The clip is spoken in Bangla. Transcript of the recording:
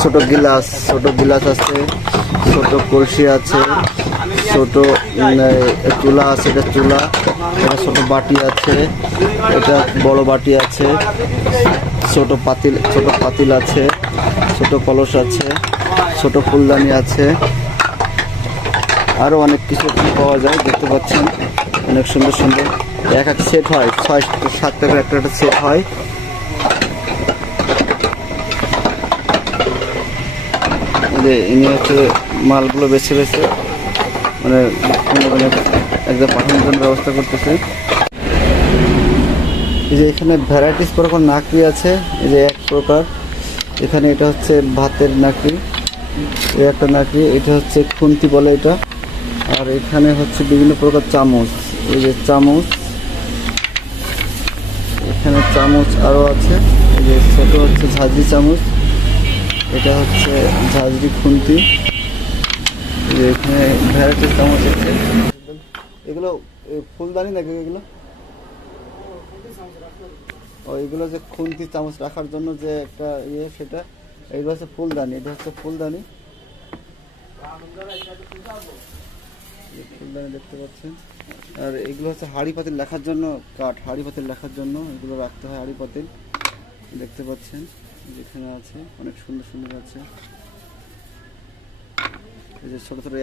ছোট গিলাস আছে, ছোট কলসি আছে, ছোট চুলা আছে, এটা চুলা, এটা ছোট বাটি আছে, এটা বড় বাটি আছে, ছোট পাতিল আছে, ছোট কলস আছে, ছোট ফুলদানি আছে, আরো অনেক কিছু পাওয়া যায়। দেখতে পাচ্ছেন অনেক সুন্দর সুন্দর এক সেট হয়, 6-7 টাকার একটা সেট হয়। ইনি হচ্ছে মালগুলো বেছে মানে একদম পাঠানোর জন্য ব্যবস্থা করতেছে। এই যে এখানে ভ্যারাইটিস প্রকার নাকড়ি আছে, এই যে এক প্রকার, এখানে এটা হচ্ছে ভাতের নাকড়ি, এই একটা নাকড়ি, এটা হচ্ছে খুন্তি বলে এটা। আর এখানে হচ্ছে বিভিন্ন প্রকার চামচ, এই যে চামচ, এখানে চামচ আরও আছে, এই যে ছোট হচ্ছে ঝাঁঝরি চামচ, এটা হচ্ছে ঝাঁঝরি খুন্তি, এখানে ভ্যারাইটিস চামচ আছে। এগুলো ফুলদানি নাকি এগুলো? ও এগুলো যে খুন্তি চামচ রাখার জন্য যে একটা সেটা, এগুলো হচ্ছে ফুলদানি, এটা হচ্ছে ফুলদানি দেখতে পাচ্ছেন। আর এগুলো হচ্ছে হাঁড়ি পাতিল রাখার জন্য কাঠ, হাঁড়ি পাতিল রাখার জন্য এগুলো রাখতে হয়, হাঁড়ি পাতিল দেখতে পাচ্ছেন যেখানে আছে, অনেক সুন্দর সুন্দর আছে। এই যে ছোট ছোট